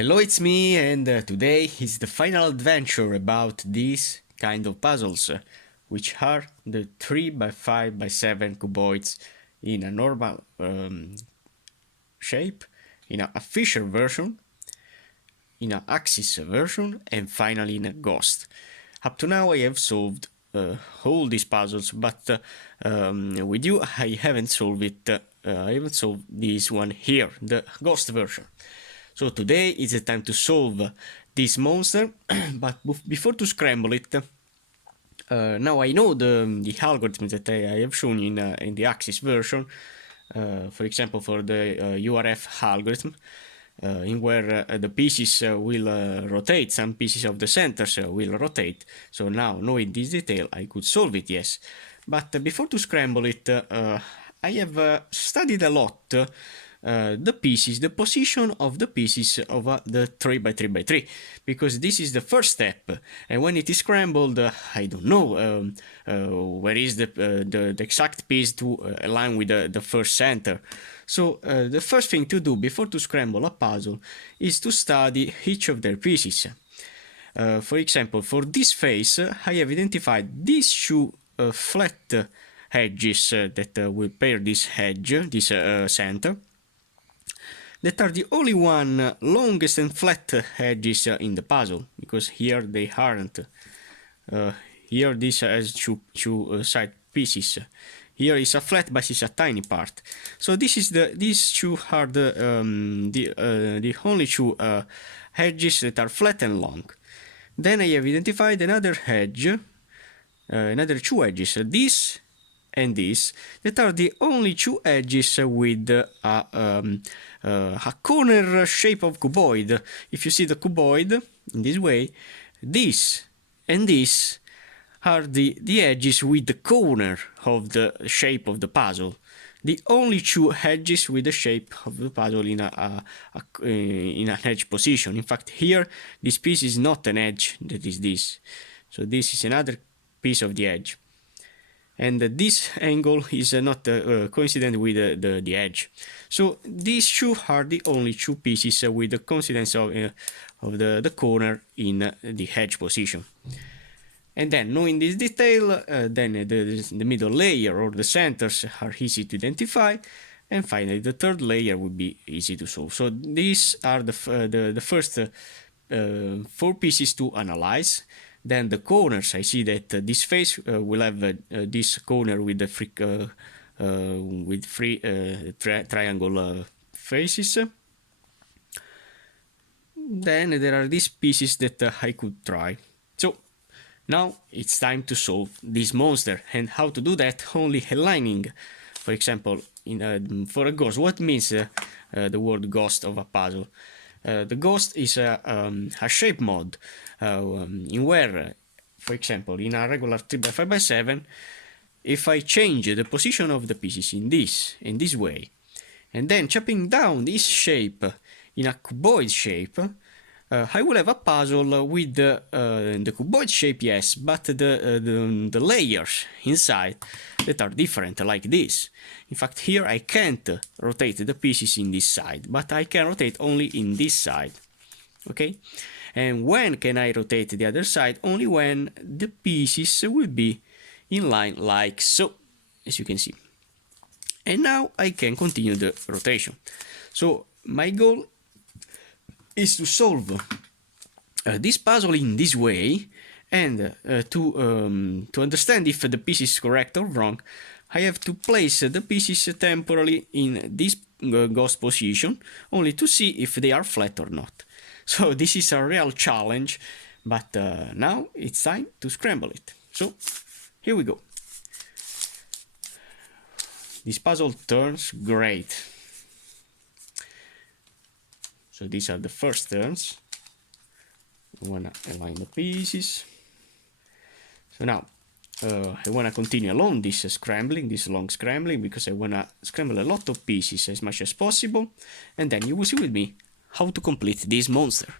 Hello, it's me, and today is the final adventure about these kind of puzzles, which are the 3x5x7 cuboids in a normal shape, in a Fisher version, in a Axis version, and finally in a Ghost. Up to now I have solved all these puzzles, but with you I haven't solved it. I haven't solved this one here, the Ghost version. So today is the time to solve this monster, but before to scramble it, now I know the algorithms that I have shown in the Axis version, for example for the URF algorithm, in where the pieces will rotate, some pieces of the centers will rotate. So now knowing this detail I could solve it, yes. But before to scramble it, I have studied a lot the pieces, the position of the pieces of the 3x3x3, because this is the first step, and when it is scrambled, I don't know where is the exact piece to align with the first center. So the first thing to do before to scramble a puzzle is to study each of their pieces. For example, for this face, I have identified these two flat edges that will pair this edge, this center, that are the only one longest and flat edges in the puzzle, because here they aren't. Here this has two side pieces. Here is a flat, but it's a tiny part. So this is these two are the only two edges that are flat and long. Then I have identified another edge, another two edges, this and this, that are the only two edges with a corner shape of cuboid. If you see the cuboid in this way, this and this are the edges with the corner of the shape of the puzzle. The only two edges with the shape of the puzzle in an edge position. In fact, here this piece is not an edge, that is this. So this is another piece of the edge. And this angle is not coincident with the edge. So these two are the only two pieces with the coincidence of the corner in the edge position. And then, knowing this detail, then the middle layer or the centers are easy to identify, and finally the third layer would be easy to solve. So these are the first four pieces to analyze. Then the corners, I see that this face will have this corner with the triangle faces. Then there are these pieces that I could try. So now it's time to solve this monster, and how to do that? Only aligning. For example, for a ghost, what means the word ghost of a puzzle? The ghost is a shape mod in where, for example, in a regular 3x5x7, if I change the position of the pieces in this way, and then chopping down this shape in a cuboid shape, I will have a puzzle with the cuboid shape, yes, but the layers inside that are different, like this. In fact, here I can't rotate the pieces in this side, but I can rotate only in this side. Okay? And when can I rotate the other side? Only when the pieces will be in line like so, as you can see. And now I can continue the rotation. So my goal is to solve this puzzle in this way, and to understand if the piece is correct or wrong, I have to place the pieces temporarily in this ghost position, only to see if they are flat or not. So this is a real challenge, but now it's time to scramble it. So here we go. This puzzle turns great. So these are the first turns. I wanna align the pieces. So now I wanna continue along this scrambling, this long scrambling, because I wanna scramble a lot of pieces as much as possible, and then you will see with me how to complete this monster.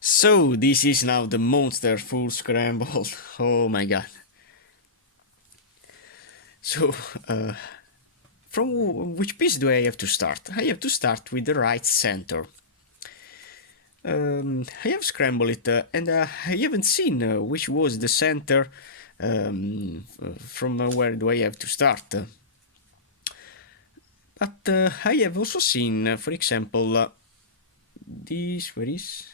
So this is now the monster full scrambled. Oh my god. So from which piece do I have to start? I have to start with the right center. I have scrambled it, and I haven't seen which was the center from where do I have to start. But I have also seen, for example, this, where is?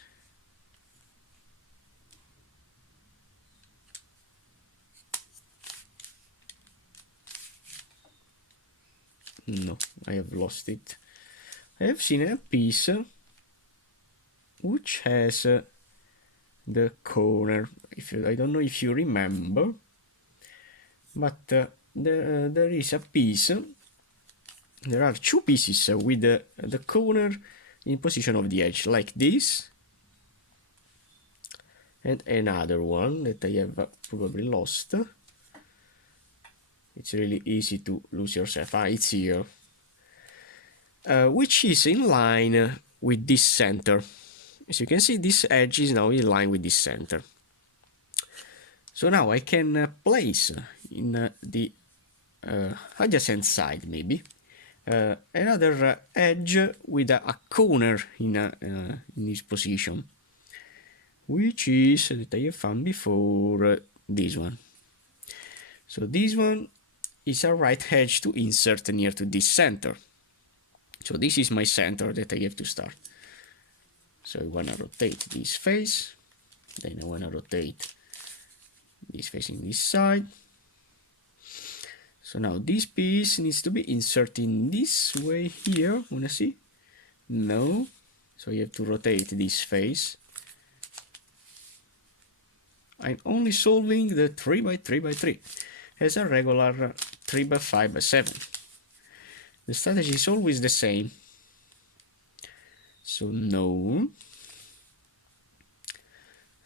No, I have lost it. I have seen a piece which has the corner. I don't know if you remember, but there is a piece. There are two pieces with the corner in position of the edge, like this, and another one that I have probably lost. It's really easy to lose yourself. It's here. Which is in line with this center. As you can see, this edge is now in line with this center. So now I can place in the adjacent side, maybe, another edge with a corner in this position, which is that I have found before this one. So this one is a right edge to insert near to this center. So this is my center that I have to start. So I want to rotate this face, then I want to rotate this facing this side. So now this piece needs to be inserted in this way here. Wanna see? No. So you have to rotate this face. I'm only solving the 3x3x3 as a regular 3x5x7. The strategy is always the same. So no.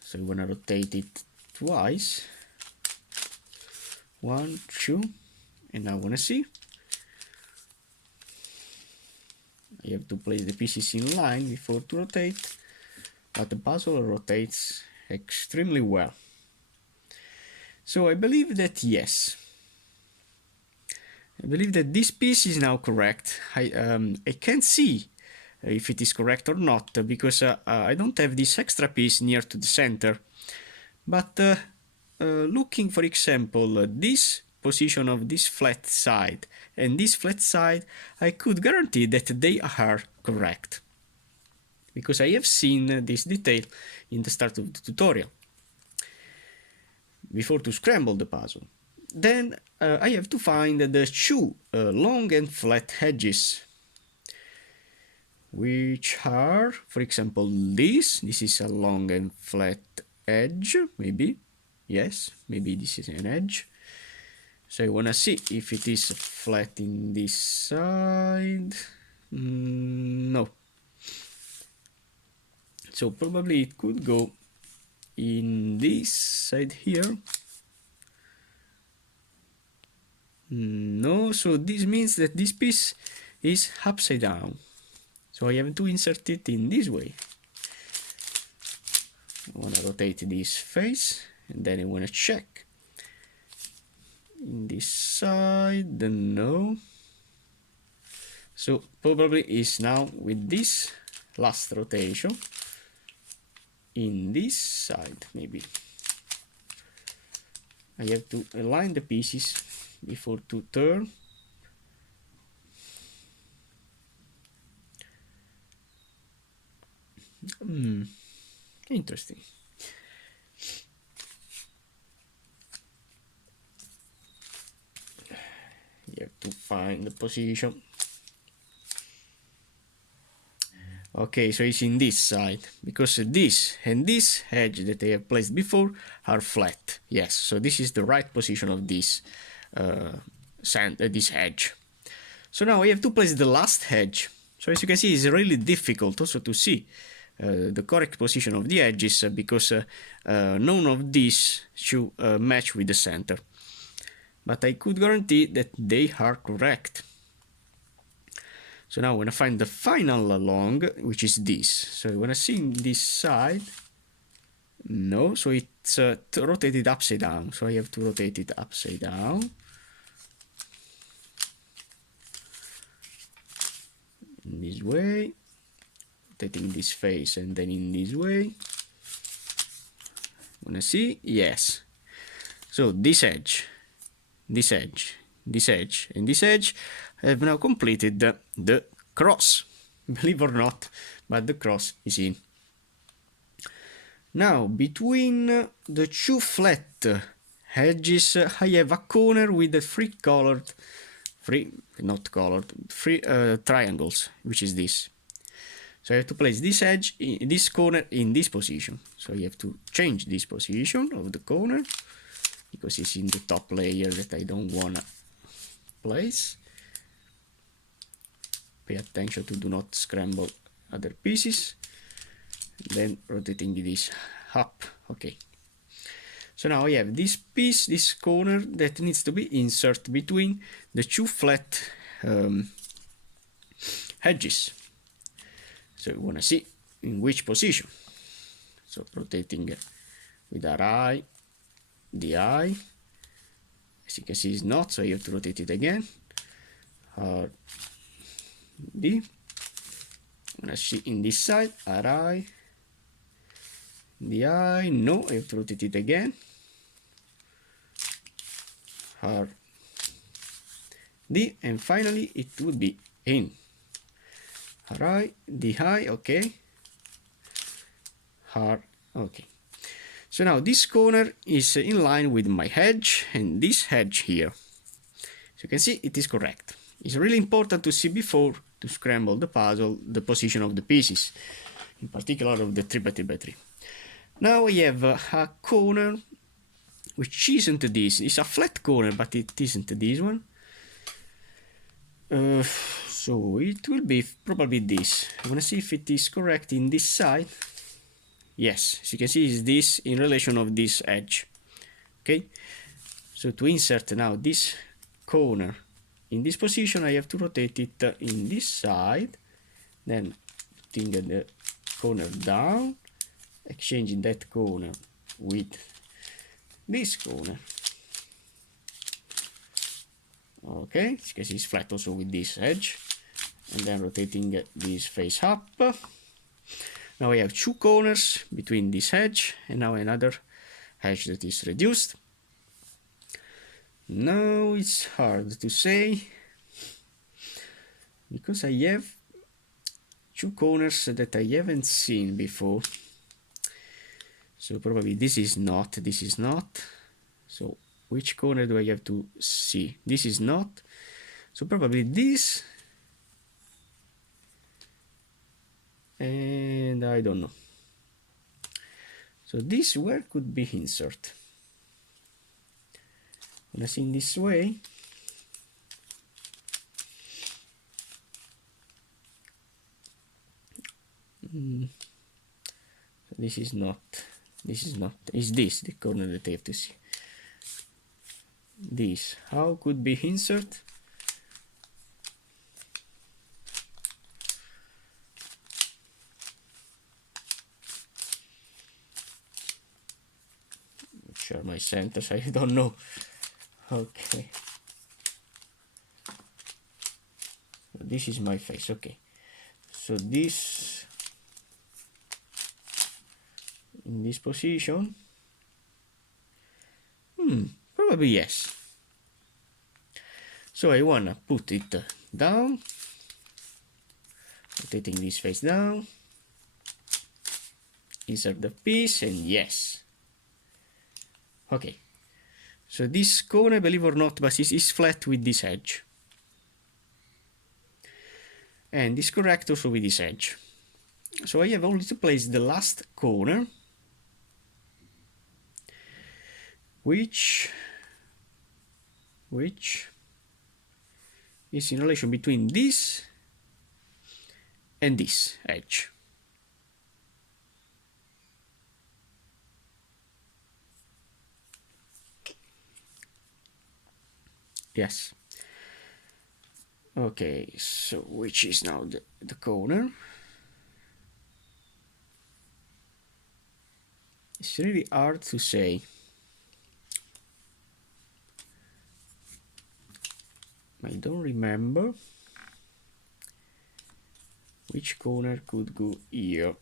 So you wanna rotate it twice. 1, 2, and now I wanna see. I have to place the pieces in line before to rotate, but the puzzle rotates extremely well. So I believe that yes. I believe that this piece is now correct. I can't see if it is correct or not because I don't have this extra piece near to the center. But looking, for example, this position of this flat side and this flat side, I could guarantee that they are correct because I have seen this detail in the start of the tutorial before to scramble the puzzle. Then I have to find the two long and flat edges, which are, for example, this is a long and flat edge, maybe. Yes, maybe this is an edge. So I wanna see if it is flat in this side. No. So probably it could go in this side here. No, so this means that this piece is upside down. So I have to insert it in this way. I wanna rotate this face, and then I wanna check. In this side, no. So probably is now with this last rotation in this side, maybe. I have to align the pieces before to turn. Interesting. You have to find the position. Okay, so it's in this side, because this and this edge that I have placed before are flat. Yes, so this is the right position of this this edge. So now I have to place the last edge. So as you can see, it's really difficult also to see the correct position of the edges because none of these should match with the center. But I could guarantee that they are correct. So now I want to find the final long, which is this. So I want to see in this side. No, so it's rotated upside down. So I have to rotate it upside down. In this way. rotating this face and then in this way. Wanna see? Yes. So this edge, this edge, this edge, and this edge have now completed the cross. Believe or not, but the cross is in. Now, between the two flat edges, I have a corner with the three triangles, which is this. So I have to place this edge, this corner in this position. So I have to change this position of the corner, because it's in the top layer that I don't wanna place. Pay attention to do not scramble other pieces. Then rotating this up. Okay. So now I have this piece, this corner that needs to be inserted between the two flat edges. So you wanna see in which position. So rotating with our eye, the eye. As you can see, it's not, so you have to rotate it again. D. Wanna see in this side, our eye. The eye, no, I have to rotate it again. R, D, and finally it would be in. R, I, D, I, okay. R, okay. So now this corner is in line with my edge and this edge here. So you can see it is correct. It's really important to see before to scramble the puzzle the position of the pieces, in particular of the 3x3x3. Now we have a corner which isn't this. It's a flat corner, but it isn't this one. So it will be probably this. I want to see if it is correct in this side. Yes, as you can see, it's this in relation of this edge. Okay, so to insert now this corner in this position, I have to rotate it in this side, then putting the corner down, exchanging that corner with this corner. Okay, because it's flat also with this edge, and then rotating this face up. Now we have two corners between this edge and now another edge that is reduced. Now it's hard to say because I have two corners that I haven't seen before. So probably this is not. So which corner do I have to see? This is not. So probably this. And I don't know. So this where could be insert? When I see in this way. So this is not. Is this the corner that I have to see? This. How could be insert? Share my centers, I don't know. Okay. So this is my face, okay. So this in this position. Probably yes. So I wanna put it down, rotating this face down, insert the piece, and yes. Okay, so this corner, believe or not, but is flat with this edge. And is correct also with this edge. So I have only to place the last corner, which is in relation between this and this edge. Yes. Okay, so which is now the corner? It's really hard to say. I don't remember which corner could go here?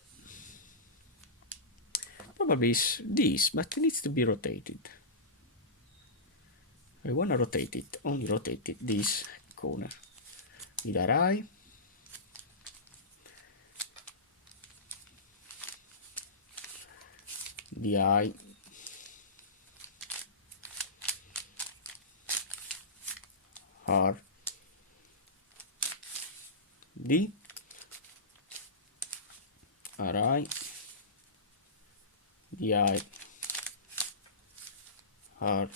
Probably is this, but it needs to be rotated. I want to rotate it, only rotate it, this corner. With our eye. The eye. R. D. R. I. The eye. R.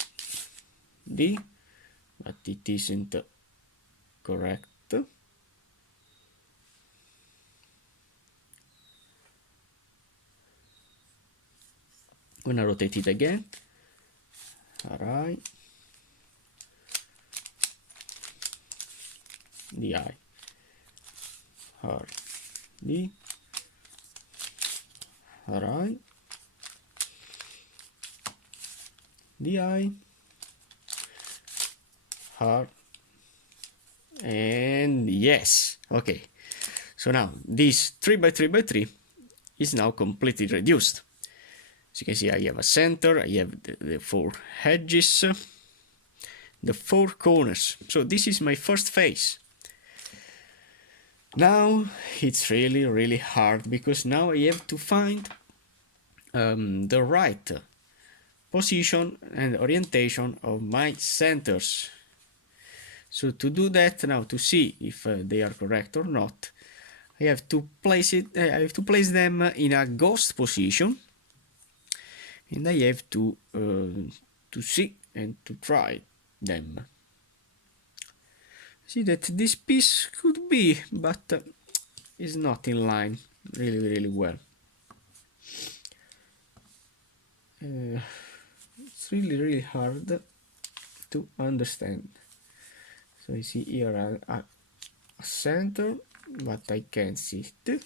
D. But it isn't correct. I'm gonna rotate it again. Alright. The eye. R. D. Alright. The eye. R. And yes. Okay. So now this 3x3x3 is now completely reduced. As you can see, I have a center, I have the 4 edges, the 4 corners. So this is my first phase. Now it's really hard because now I have to find the right position and orientation of my centers. So to do that, now to see if they are correct or not, I have to place them in a ghost position. And I have to see and to try them. See that this piece could be, but is not in line really well. It's really hard to understand. So I see here a center, but I can't see it.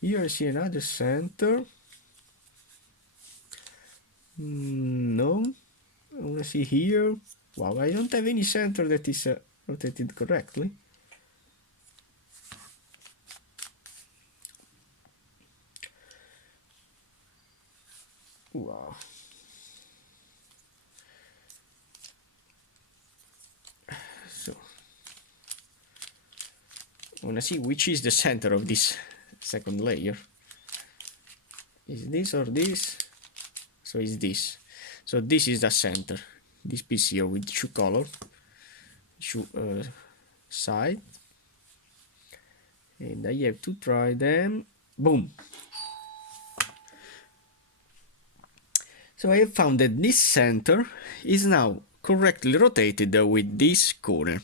Here I see another center. No, I want to see here. Wow, I don't have any center that is rotated correctly. Wow. So, I want to see which is the center of this second layer. Is this or this? So it's this. So this is the center. This piece here with 2 colors, 2 side, and I have to try them. Boom. So I have found that this center is now correctly rotated with this corner.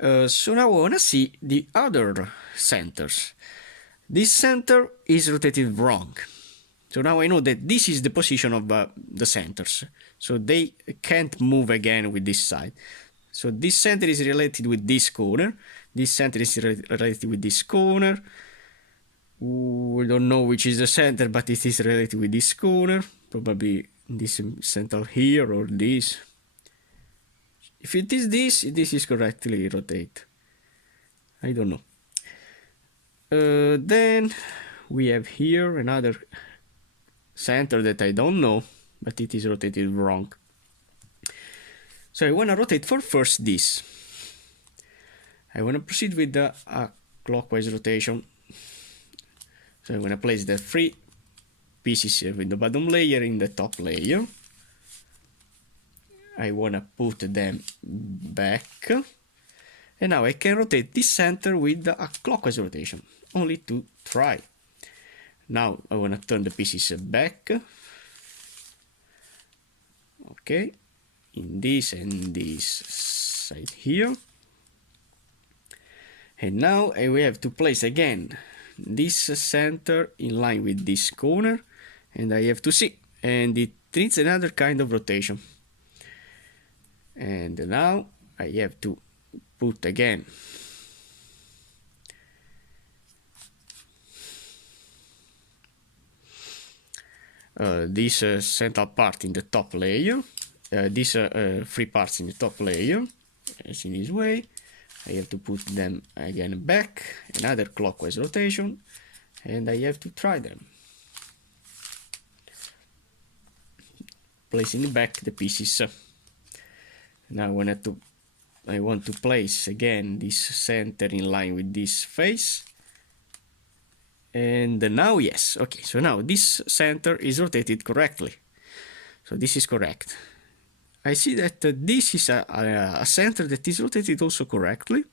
So now I want to see the other centers. This center is rotated wrong. So now I know that this is the position of the centers. So they can't move again with this side. So this center is related with this corner. This center is related with this corner. We don't know which is the center, but it is related with this corner. Probably this center here or this. If it is this is correctly rotated. I don't know. Then we have here another center that I don't know, but it is rotated wrong. So I want to rotate first this. I want to proceed with the clockwise rotation. So I want to place the 3 pieces here with the bottom layer in the top layer. I want to put them back. And now I can rotate this center with a clockwise rotation, only to try. Now I want to turn the pieces back. Okay, in this and this side here. And now we have to place again this center in line with this corner, and I have to see, and it needs another kind of rotation. And now I have to put again this central part in the top layer, these 3 parts in the top layer, as in this way. I have to put them again back, another clockwise rotation, and I have to try them. Placing back the pieces. Now I want to place again this center in line with this face. And now yes, okay, so now this center is rotated correctly. So this is correct. I see that this is a center that is rotated also correctly.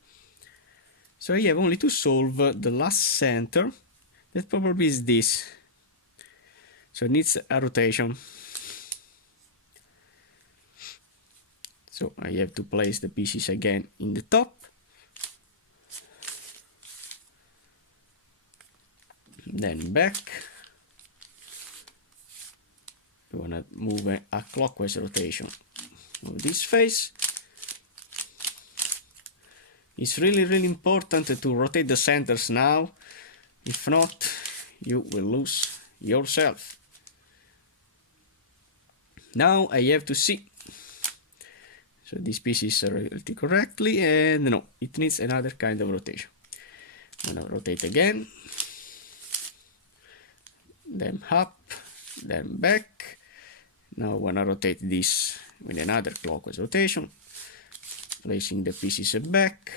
So I have only to solve the last center, that probably is this. So it needs a rotation. So I have to place the pieces again in the top. Then back. I want to move a clockwise rotation of this face. It's really important to rotate the centers now. If not, you will lose yourself. Now I have to see. So these pieces are rotated correctly, and no, it needs another kind of rotation. I'm gonna rotate again, then up, then back. Now I wanna rotate this with another clockwise rotation, placing the pieces back.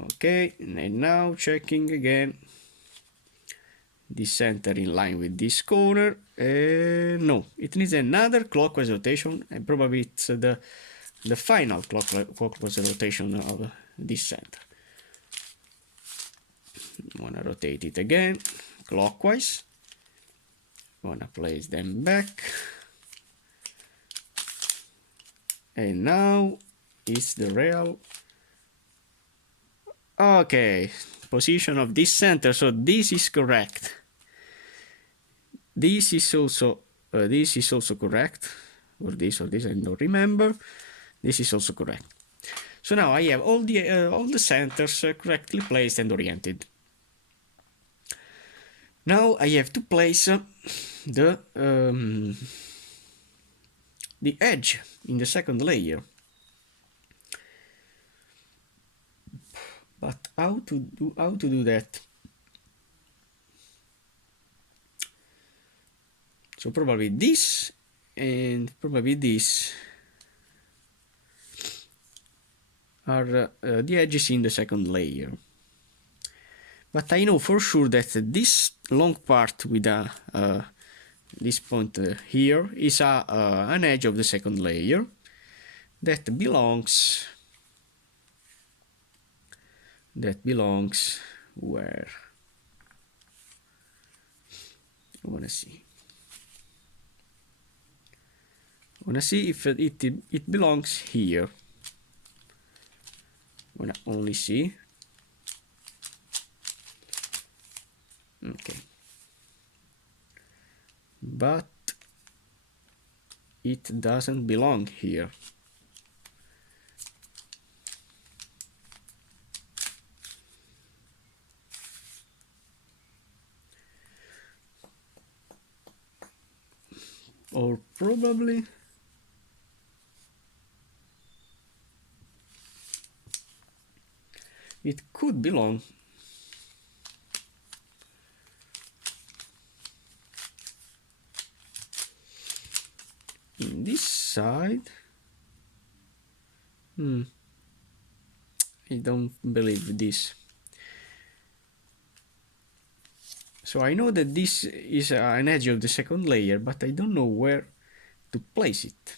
Okay, and now checking again the center in line with this corner. No, it needs another clockwise rotation, and probably it's the final clockwise rotation of this center. I wanna rotate it again clockwise. Wanna place them back, and now is the real position of this center. So this is correct. This is also correct, or this, I don't remember. This is also correct. So now I have all the centers correctly placed and oriented. Now I have to place the edge in the second layer. But how to do that? So probably this and probably this are the edges in the second layer. But I know for sure that this long part with this point here is an edge of the second layer that belongs where? I wanna see. If it belongs here. I wanna only see. Okay. But it doesn't belong here. Or probably it could belong in this side. I don't believe this. So I know that this is an edge of the second layer, but I don't know where to place it.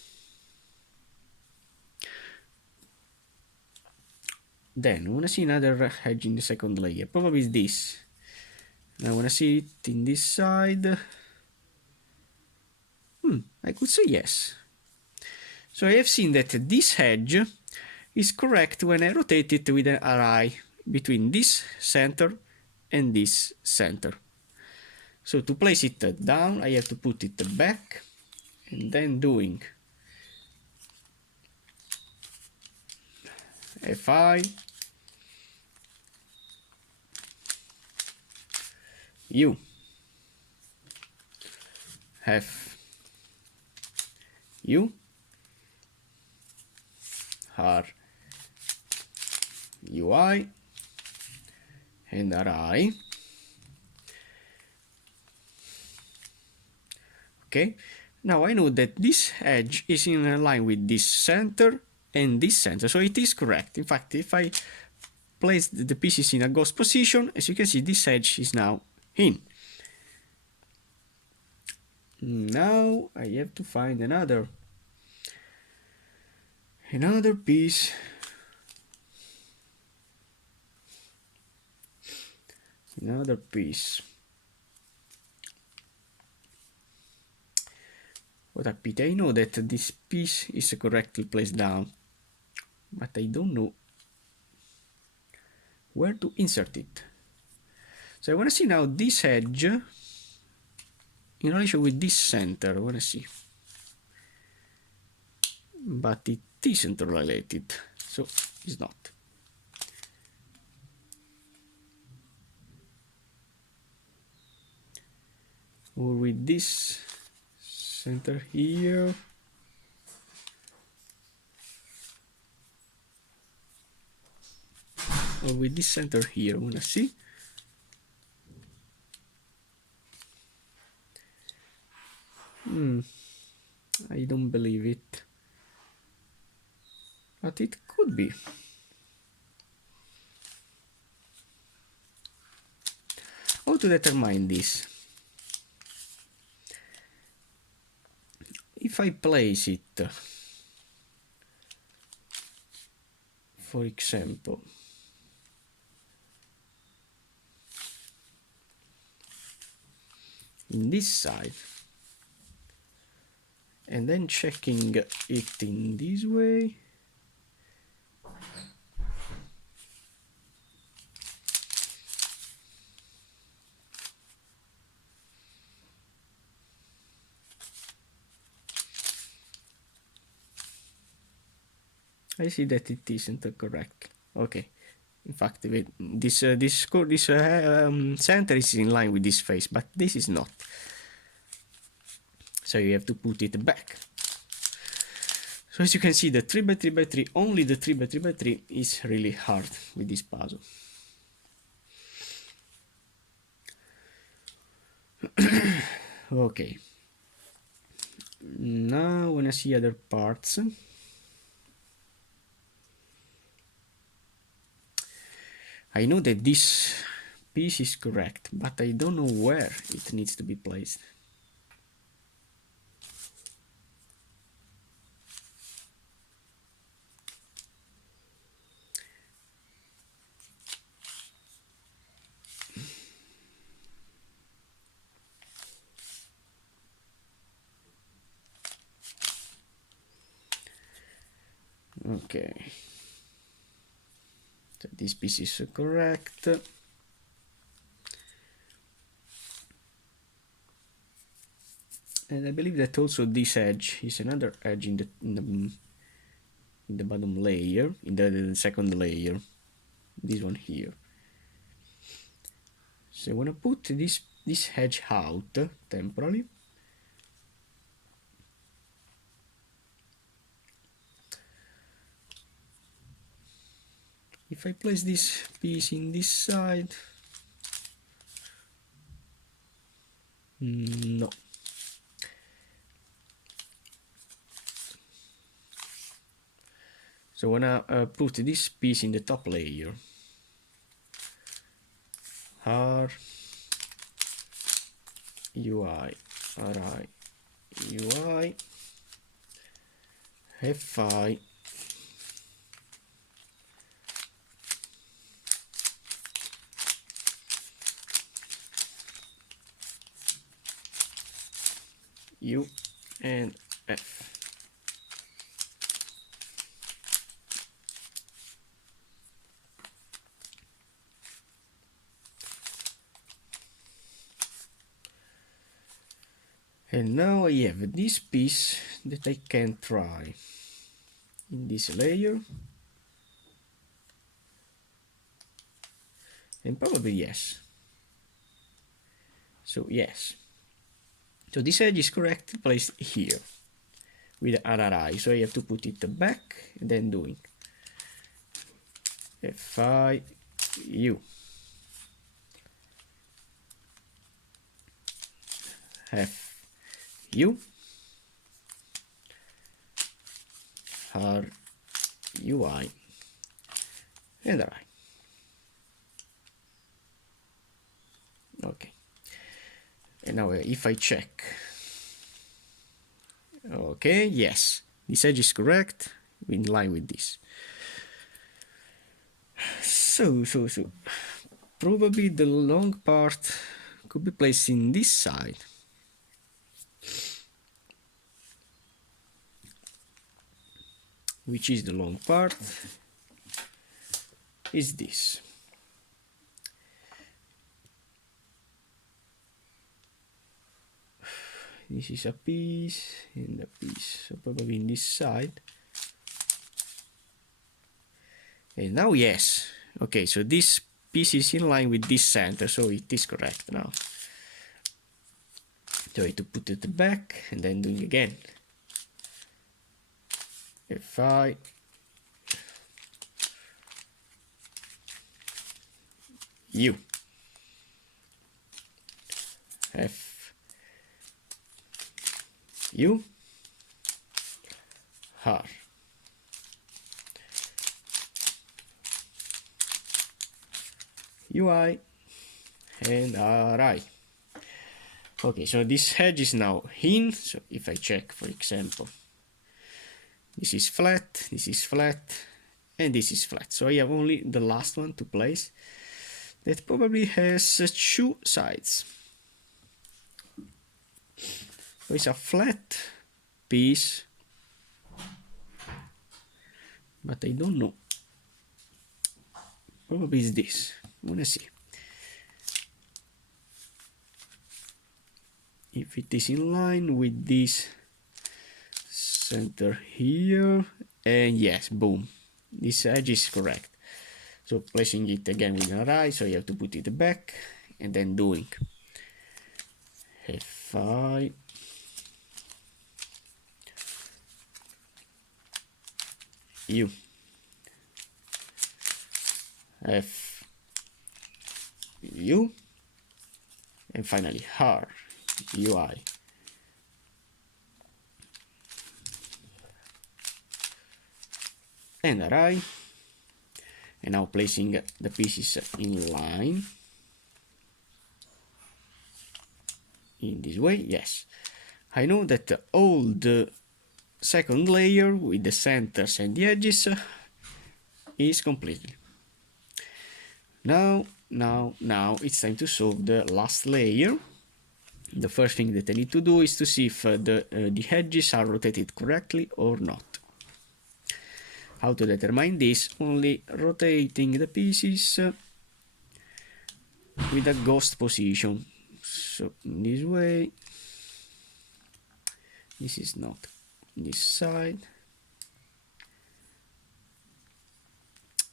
Then I want to see another edge in the second layer. Probably it's this. I want to see it in this side. I could say yes. So I have seen that this edge is correct when I rotate it with an eye between this center and this center. So to place it down, I have to put it back, and then doing Fi, U, F, U, R, UI and RI. Okay, now I know that this edge is in line with this center and this center, so it is correct. In fact, if I place the pieces in a ghost position, as you can see, this edge is now in. Now I have to find another piece. Another piece. What a pity. I know that this piece is correctly placed down, but I don't know where to insert it. So I want to see now this edge in relation with this center. I want to see. But it isn't related, so it's not. Or with this center here. Or with this center here, I wanna see. I don't believe it. But it could be. How to determine this? If I place it, for example, in this side, and then checking it in this way, I see that it isn't correct. Okay, in fact, this center is in line with this face, but this is not. So you have to put it back. So as you can see, the 3x3x3, only the 3x3x3 is really hard with this puzzle. Okay. Now when I see other parts, I know that this piece is correct, but I don't know where it needs to be placed. Okay. So this piece is correct. And I believe that also this edge is another edge in the bottom layer, in the second layer, this one here. So I want to put this edge out temporarily. If I place this piece in this side, no. So I wanna put this piece in the top layer. R UI RI UI FI U and F. And now I have this piece that I can try in this layer. And probably yes. So yes. So this edge is correctly placed here with RRI. So I have to put it back and then doing. Fi U F U R UI and I. Okay, and now if I check, okay, yes, this edge is correct, in line with this. So probably the long part could be placed in this side. Which is the long part? Is this. This is a piece and a piece, so probably in this side. And now yes, okay, so this piece is in line with this center, so it is correct now. So I have to put it back and then doing again. Fi U F U R UI and RI. Okay, so this edge is now in, so if I check, for example, this is flat, and this is flat. So I have only the last one to place that probably has two sides. So it's a flat piece, but I don't know. Probably it's this. I wanna see if it is in line with this center here, and yes, boom, this edge is correct. So placing it again with an array, so you have to put it back and then doing Fi U F U and finally R UI and array, and now placing the pieces in line in this way. Yes, I know that all the second layer with the centers and the edges is completely. Now it's time to solve the last layer. The first thing that I need to do is to see if the edges are rotated correctly or not. How to determine this? Only rotating the pieces with a ghost position. So in this way, this is not this side.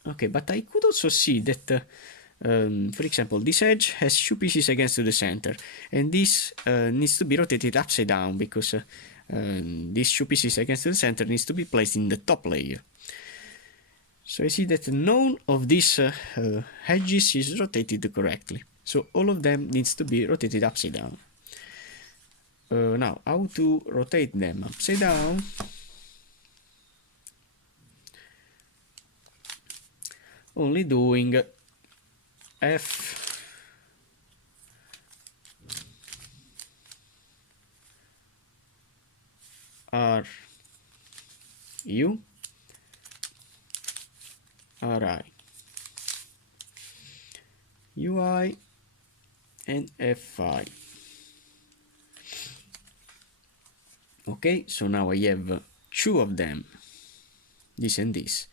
Okay, but I could also see that, for example, this edge has two pieces against the center, and this needs to be rotated upside down because these two pieces against the center needs to be placed in the top layer. So I see that none of these edges is rotated correctly. So all of them needs to be rotated upside down. Now, how to rotate them upside down? Only doing F R U R I UI and Fi. Okay, so now I have two of them, this and this,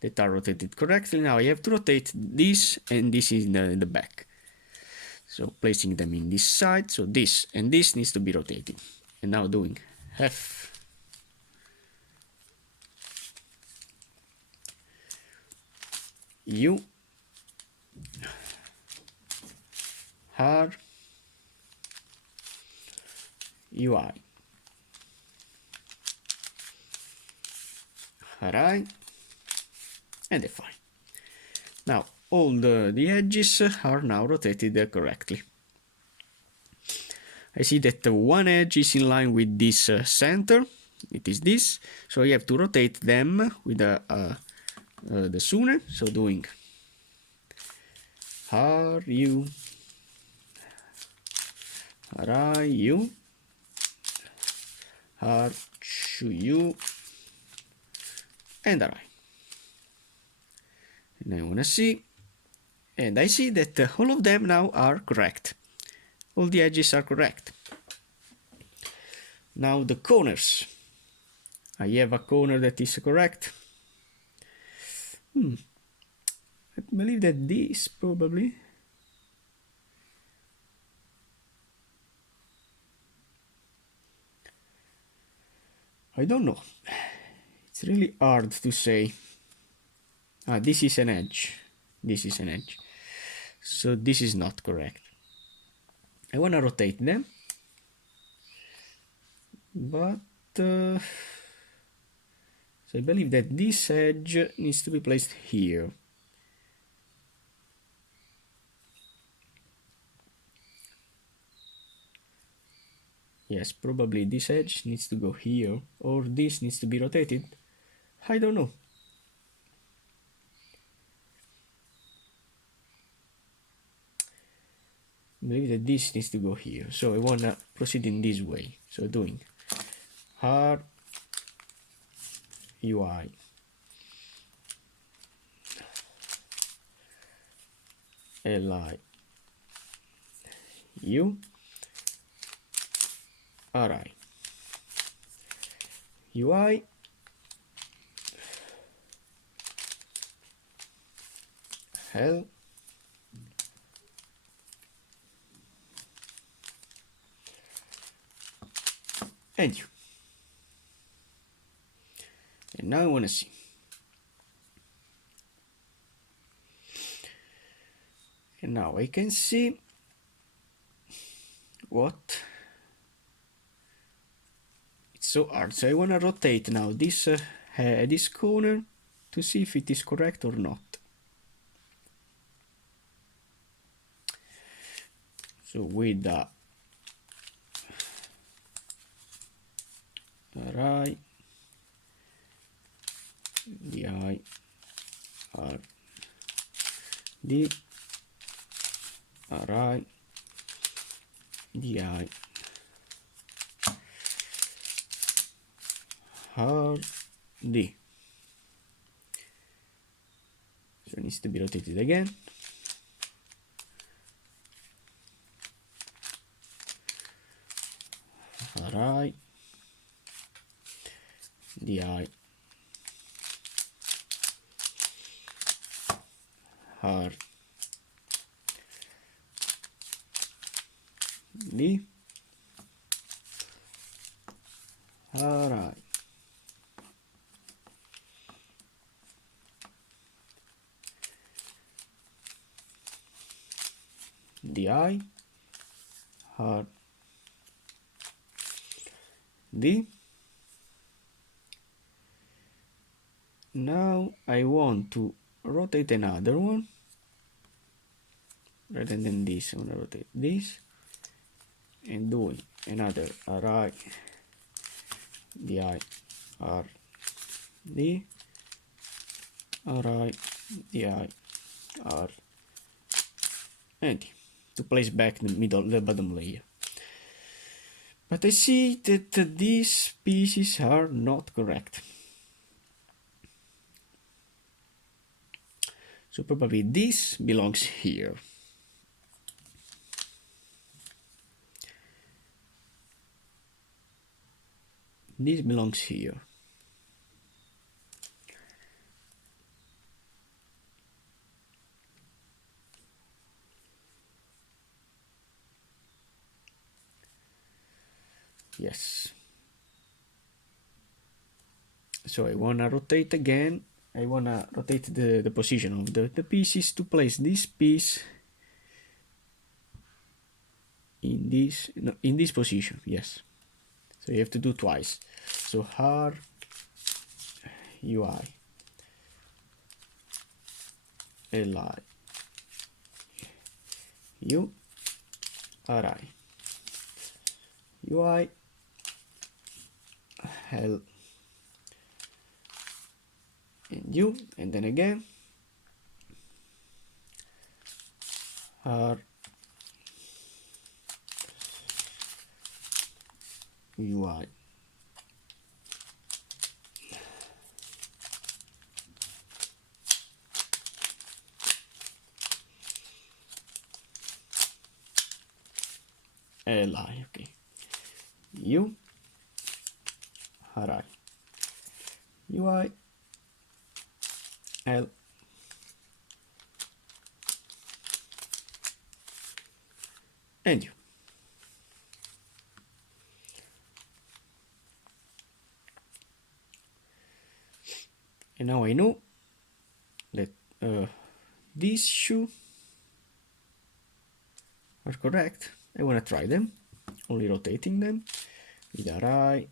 that are rotated correctly. Now I have to rotate this and this in the back. So placing them in this side, so this and this needs to be rotated. And now doing F U R UI RI and Fi. Now all the edges are now rotated correctly. I see that one edge is in line with this center, it is this, so I have to rotate them with the sooner, so doing R, U, R, I, U, R, U, and R, I. And I want to see, and I see that all of them now are correct. All the edges are correct. Now the corners. I have a corner that is correct. I believe that this probably. I don't know. It's really hard to say. This is an edge. This is an edge. So this is not correct. I want to rotate them. But so I believe that this edge needs to be placed here. Yes, probably this edge needs to go here, or this needs to be rotated. I don't know. I believe that this needs to go here, so I wanna proceed in this way. So doing R, UI, LI, U, RI, UI, L, and U. And now I want to see. And now I can see what. It's so hard. So I want to rotate now this this corner to see if it is correct or not. So with the RI, DI, R, D, RI, DI, R, D. So it needs to be rotated again. RI, DI, R, D, RI. DI, R, D. Now I want to rotate another one. Rather than this, I want to rotate this and doing another RI, DI, R, D, RI, DI, R, and D, to place back the bottom layer. But I see that these pieces are not correct. So probably this belongs here. This belongs here. Yes. So I wanna rotate again. I wanna rotate the position of the pieces to place this piece in this position. Yes. So you have to do twice. So R, UI, Li U Ri UI L and U, and then again R UI Li, okay, U Ri UI L and U. And now I know that these shoe are correct. I want to try them, only rotating them with Ri,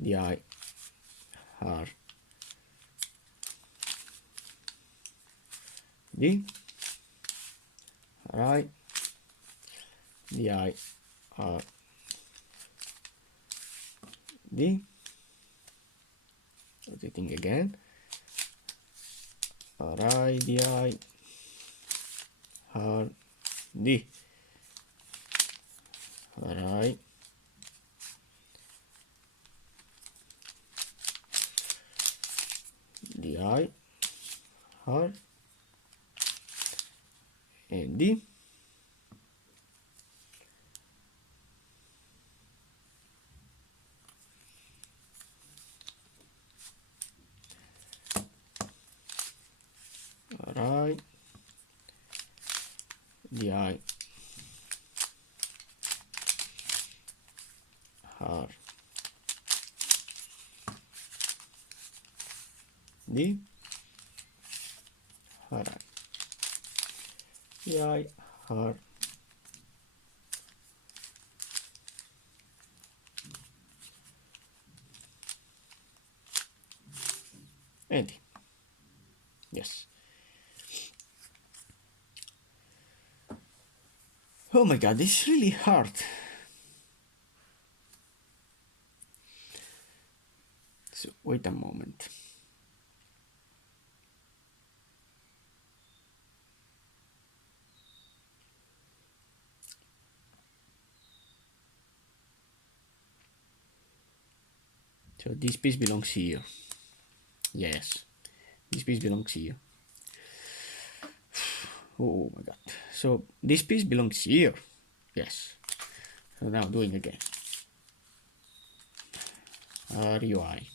Di, R, D, Ri, Di, R, D, rotating again, Ri, Di, R, D, Ri, Di, R, and D, Ri, Di, R, D, R, Di, R, and D. Yes. Oh my god, this is really hard. So wait a moment. So this piece belongs here. Yes, this piece belongs here. Oh my god. So this piece belongs here. Yes. So now doing again. RUI.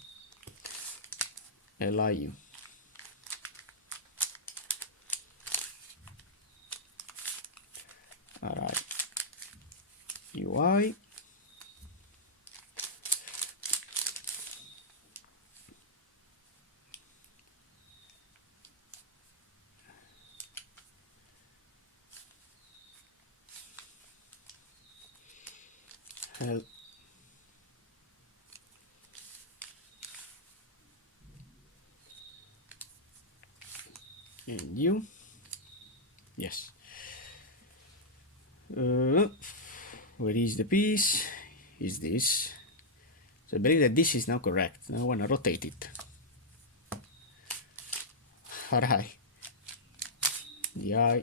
LIU. Alright. UI. L and U. Yes. Where is the piece? Is this? So I believe that this is now correct. Now I want to rotate it. Alright. Di, R,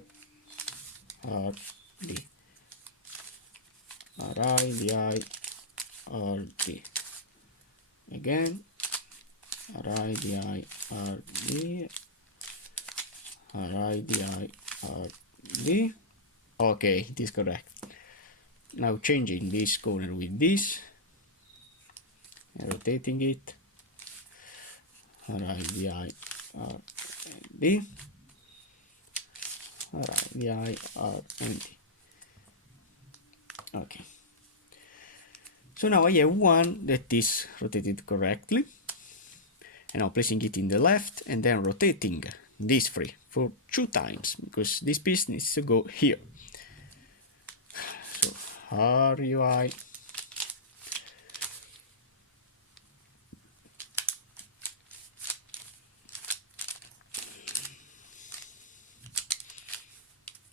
D. Ri, Di, R, D. Again. Ri, Di, R, D. Ri, Di, R, D. Okay, it is correct. Now changing this corner with this. And rotating it. Ri, Di, R, D. Ri, Di, R, and D. Okay. So now I have one that is rotated correctly. And now placing it in the left and then rotating these three for 2 times because this piece needs to go here. So RUI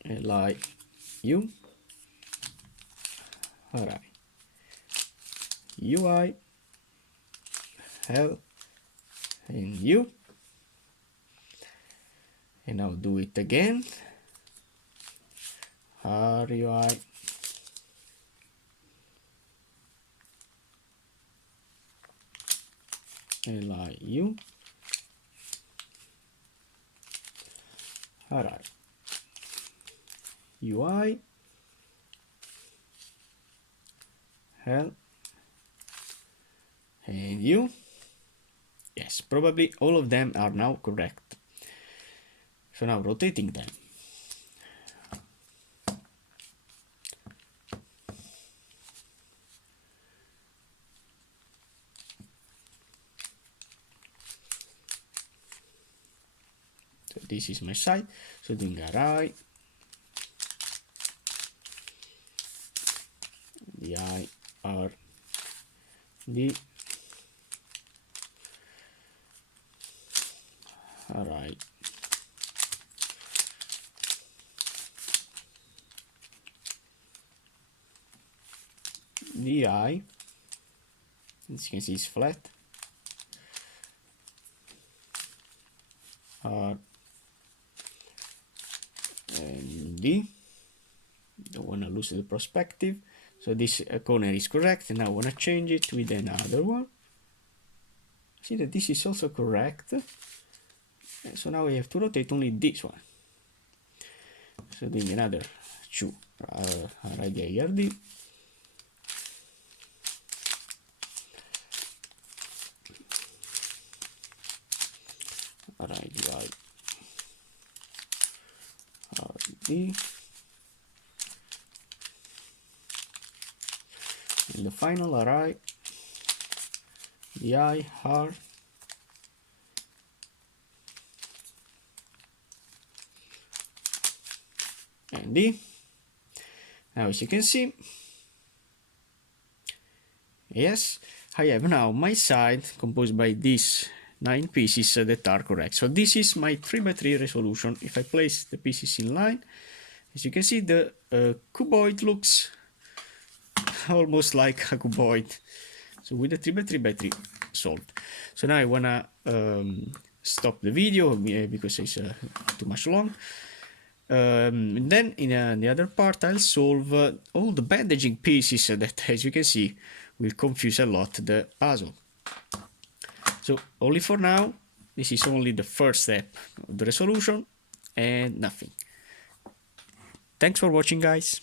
like U. Alright. UI, L, and U. And now do it again. RUI, LIU. Alright. UI, L, and U. Yes, probably all of them are now correct. So now rotating them. So this is my side. So doing a right, the I, R, D. Alright. The I, as you can see, is flat. R and D. Don't want to lose the perspective. So this corner is correct. And now I want to change it with another one. See that this is also correct. So now we have to rotate only this one. So doing another 2 radii RD. Radii RD. And the final array, DI R and D. Now as you can see, yes, I have now my side composed by these 9 pieces that are correct. So this is my 3x3 resolution. If I place the pieces in line, as you can see, the cuboid looks almost like a cuboid. So with the 3x3x3 solved. So now I wanna stop the video because it's too much long. Then in the other part I'll solve all the bandaging pieces that, as you can see, will confuse a lot the puzzle. So only for now, this is only the first step of the resolution and nothing. Thanks for watching, guys.